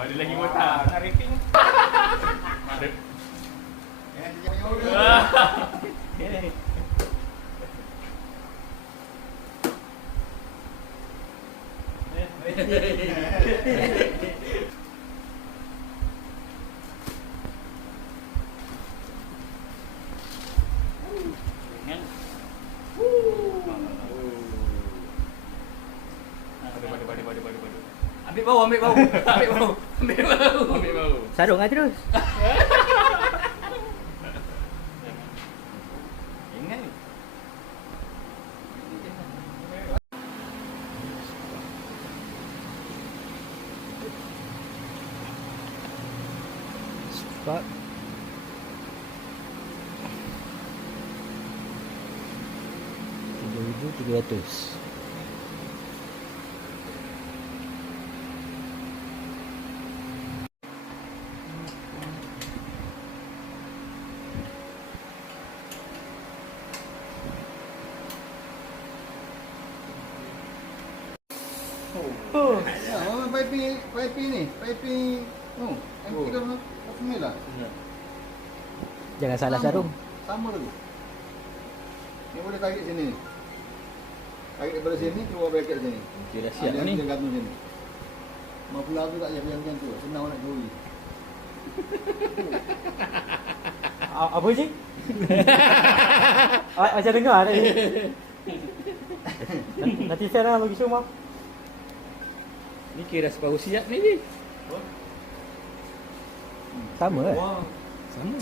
Ada lagi otak nak rating. Ada. Badu. Ambil bau. Ambil bau. Sarung lah terus. Ingat ni. Spark. RM3,300. Oh. Ya, piping ni. Piping. Oh, M3 lah. Jangan salah sarung. Sama dulu. Ni boleh tarik sini. Tarik daripada sini keluar bracket sini. Okey, dah siap ni. Dia gantung sini. Maflar tu tak payah macam tu. Senang nak juri. Apa je? Macam dengar tadi. Nanti saya lah bagi semua. Ni kira separuh siap ni. Sama kan? Sama.